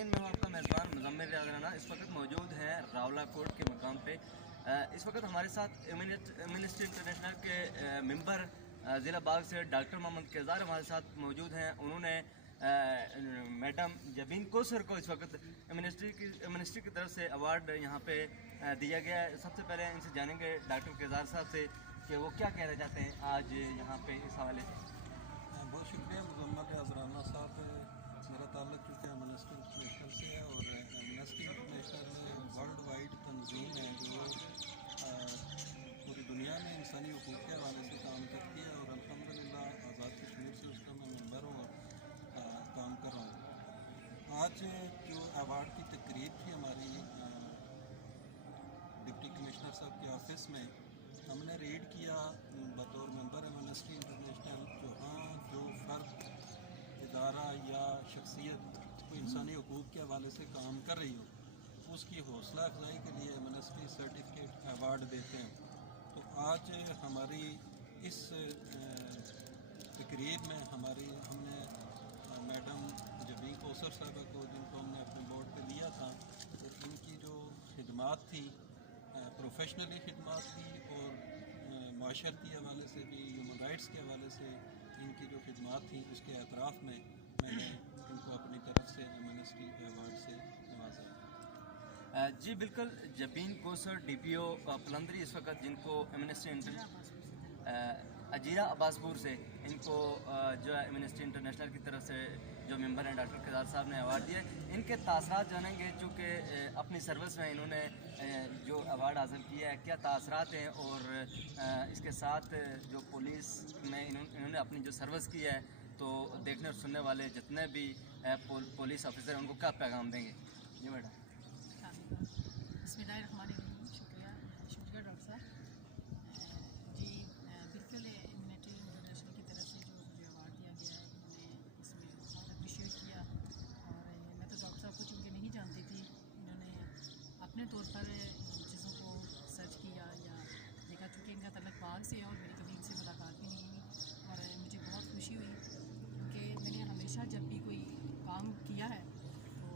नाज़रीन, मैं हूँ आपका मेज़बान मुज़म्मिल रियाज़ राना। इस वक्त मौजूद हैं रावला कोर्ट के मकाम पे। इस वक्त हमारे साथ एमनेस्टी इंटरनेशनल के मेंबर ज़िला बाग से डॉक्टर मोहम्मद केज़ार हमारे साथ मौजूद हैं। उन्होंने मैडम जबीन कोसर को इस वक्त एमनेस्टी की तरफ से अवार्ड यहाँ पे दिया गया है। सबसे पहले इनसे जानेंगे डॉक्टर केज़ार साहब से कि वो क्या कहना चाहते हैं आज यहाँ पे इस हवाले से। बहुत शुक्रिया मुज़म्मिल रियाज़ राना साहब। मेरा ताल्लुक़ चूँकि एमनेस्टी इंटरनेशनल से है और एमनेस्टी इंटरनेशनल वर्ल्ड वाइड तंजीम है जो पूरी दुनिया में इंसानी हकूक़ के हवाले से काम करती है और अल्हम्दुलिल्लाह आज़ाद कश्मीर से उसका मैं मेंबर हूँ और काम कर रहा हूँ। आज जो अवार्ड की तकरीब थी हमारी डिप्टी कमिश्नर साहब के ऑफिस में, हमने रीड किया बतौर मेंबर एमनेस्टी इंटरनेशनल जो फ़र्द इदारा या शख्सियत को इंसानी हकूक़ के हवाले से काम कर रही हो, उसकी हौसला अफजाई के लिए एमनेस्टी सर्टिफिकेट अवार्ड देते हैं। तो आज हमारी इस तकरीब में हमने मैडम जबीन कोसर साहबा को, जिनको हमने अपने बोर्ड पे लिया था, तो इनकी जो खिदमात थी, प्रोफेशनली खिदमात थी और माशरती हवाले से भी, ह्यूमन राइट्स के हवाले से इनकी जो खिदमात थी, उसके एतराफ़ में मैंने इनको अपनी तरफ से एमनेस्टी अवार्ड से नवाजा। जी बिल्कुल, जबीन कोसर DPO पलंदरी इस वक्त जिनको एमनेस्टी अजीरा अब्बासपुर से इनको जो है एमनेस्टी इंटरनेशनल की तरफ से जो मेंबर हैं डॉक्टर केज़ार साहब ने अवार्ड दिया। इनके तासरात जानेंगे, चूँकि अपनी सर्विस में इन्होंने जो अवार्ड हासिल किया है, क्या तासरात हैं और इसके साथ जो पुलिस में इन्होंने अपनी जो सर्विस की है, तो देखने और सुनने वाले जितने भी पुलिस ऑफिसर हैं उनको क्या पैगाम देंगे। जी मैडम। बिस्मिल्लाहिर्रहमानिर्रहीम। शुक्रिया डॉक्टर साहब। जी बिल्कुल, एमनेस्टी इंटरनेशनल की तरफ से जो मुझे अवार्ड दिया गया है, इन्होंने इसमें बहुत अप्रिशिएट किया। और मैं तो डॉक्टर साहब को चूँकि नहीं जानती थी, इन्होंने अपने तौर पर चीज़ों को सर्च किया या देखा। चूँकि इनका तल्लुक़ बाग से है और मेरी कभी इनसे मुलाकात भी नहीं हुई और मुझे बहुत खुशी हुई, क्योंकि मैंने हमेशा जब भी कोई काम किया है तो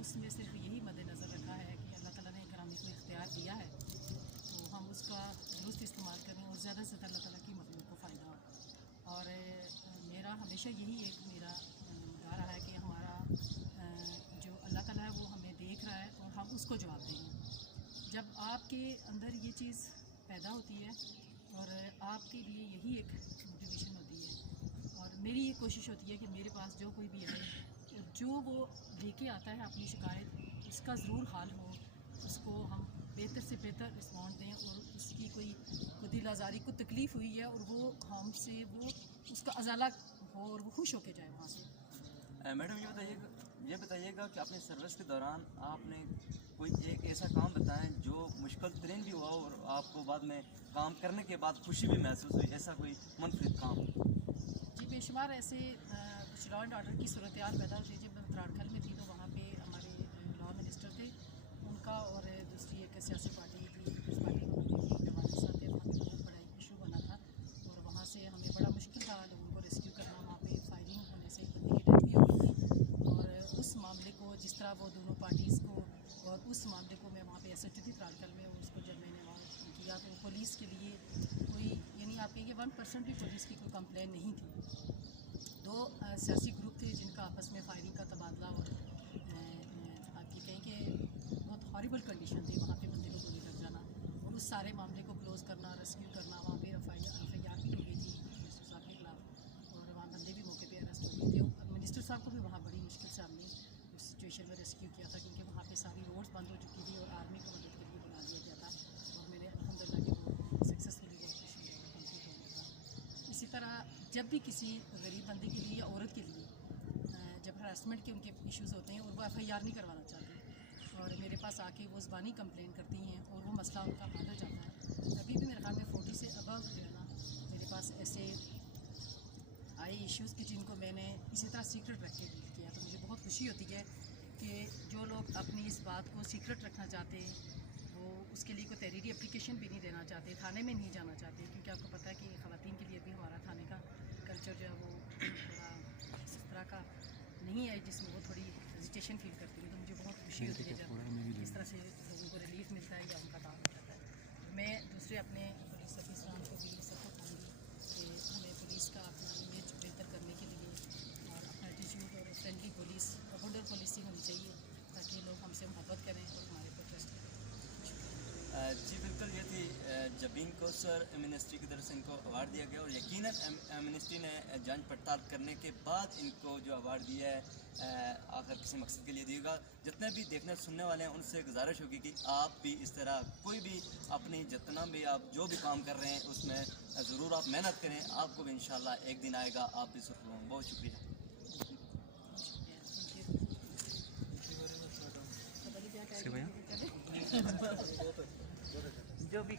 उसमें सिर्फ यही मद्देनज़र रखा है कि अल्लाह ताला ने अगर हमें कोई इख्तियार दिया है तो हम उसका दुरुस्त इस्तेमाल करें और ज़्यादा से ज़्यादा अल्लाह ताला की मखलूक को फ़ायदा हो। और मेरा हमेशा यही मेरा गा रहा है कि हमारा जो अल्लाह ताला है वो हमें देख रहा है और हम उसको जवाब देंगे। जब आपके अंदर ये चीज़ पैदा होती है और आपके लिए यही एक मोटिवेशन होती है और मेरी ये कोशिश होती है कि मेरे पास जो कोई भी आए, जो वो लेके आता है अपनी शिकायत, उसका ज़रूर हल हो, उसको हम बेहतर से बेहतर रिस्पॉन्ड दें और उसकी कोई दिल आज़ारी को तकलीफ़ हुई है और वो हमसे वो उसका अजाला हो और वो खुश होके जाए वहाँ से। मैडम ये बताइएगा कि अपनी सर्विस के दौरान आपने कोई एक ऐसा काम बताएं जो मुश्किल तरीन भी हुआ और आपको बाद में काम करने के बाद खुशी भी महसूस हुई, ऐसा कोई मुनफरिद काम। जी बेशुमार ऐसे कुछ लॉ एंड ऑर्डर की सूरत हाल पैदा होती है। जब मैं उत्तराखंड में थी तो वहाँ पे हमारे लॉ मिनिस्टर थे, उनका और दूसरी एक सियासी पार्टी थी, उस पार्टी को जवान साथ थे, वहाँ पे बहुत बड़ा इशू बना था और वहाँ से हमें बड़ा मुश्किल था लोगों को रेस्क्यू करना। वहाँ पे फायरिंग होने से एक बंदे की डेथ भी हो गई थी और उस मामले को जिस तरह वो दोनों पार्टीज़ को और उस मामले को मैं वहाँ पे SHO थी उत्तराखंड में, उसको जब मैंने वहाँ किया तो पुलिस के लिए कोई, यानी आप कहेंगे 1% भी पुलिस की कोई कंप्लेन नहीं थी। दो सियासी ग्रुप थे जिनका आपस में फायरिंग का तबादला और आप ये कहें कि बहुत हॉरिबल कंडीशन थी, वहाँ पे बंदे को गोली लग जाना और उस सारे मामले को क्लोज़ करना, रेस्क्यू करना। वहाँ पे FIR भी हो गई थी मिनिस्टर साहब के खिलाफ और वहाँ बंदे भी मौके पे अरेस्ट हो गए थे और मिनिस्टर साहब को भी वहाँ बड़ी मुश्किल से हमने उस सिचुएशन में रेस्क्यू किया था, क्योंकि वहाँ पे सारी रोड्स बंद हो चुकी थी और आर्मी को मदद के लिए बुला दिया गया था और मैंने अल्हम्दुलिल्लाह कि वो सक्सेसफुली वो ऑपरेशन कंप्लीट हो गया था। इसी तरह जब भी किसी गरीब बंदे के लिए या औरत के लिए जब हरासमेंट के उनके इश्यूज़ होते हैं और वो FIR नहीं करवाना चाहते और मेरे पास आके वो ज़बानी कंप्लेन करती हैं और वो मसला उनका हल हो जाता है। अभी भी मेरे ख्याल में 40 से अबव जो है ना मेरे पास ऐसे आए इश्यूज़ की जिनको मैंने इसी तरह सीक्रेट रख के डील किया। तो मुझे बहुत खुशी होती है कि जो लोग अपनी इस बात को सीक्रेट रखना चाहते हैं वो उसके लिए कोई तहरीरी एप्लीकेशन भी नहीं देना चाहते, थाने में नहीं जाना चाहते, क्योंकि आपको पता है कि ख़वातीन के लिए भी हमारा थाने का कल्चर जो है वो थोड़ा इस तरह का नहीं है जिसमें वो थोड़ी हेजिटेशन फील करती हूँ, तो मुझे बहुत खुशी होती है जब इस तरह से लोगों को रिलीफ मिलता है या उनका काम हो जाता है। मैं दूसरे अपने पुलिस ऑफिसरान को भी सपोर्ट दूँगी कि हमें पुलिस का अपना इमेज बेहतर करने के लिए और अपना एटीट्यूड और फ्रेंडली पुलिस और बॉर्डर पुलिसिंग होनी चाहिए ताकि लोग हमसे मोहब्बत करें और हमारे पर ट्रस्ट करें। जी बिल्कुल, ये थी जबीन कौसर। मिनिस्ट्री की तरफ से इनको अवार्ड दिया गया और यकीनन मिनिस्ट्री ने जांच पड़ताल करने के बाद इनको जो अवार्ड दिया है आखिर किसी मकसद के लिए दिएगा। जितने भी देखने सुनने वाले हैं उनसे गुजारिश होगी कि आप भी इस तरह कोई भी अपनी जितना भी आप जो भी काम कर रहे हैं उसमें ज़रूर आप मेहनत करें, आपको भी इंशाल्लाह एक दिन आएगा, आप भी सफल हों। बहुत शुक्रिया। जो भी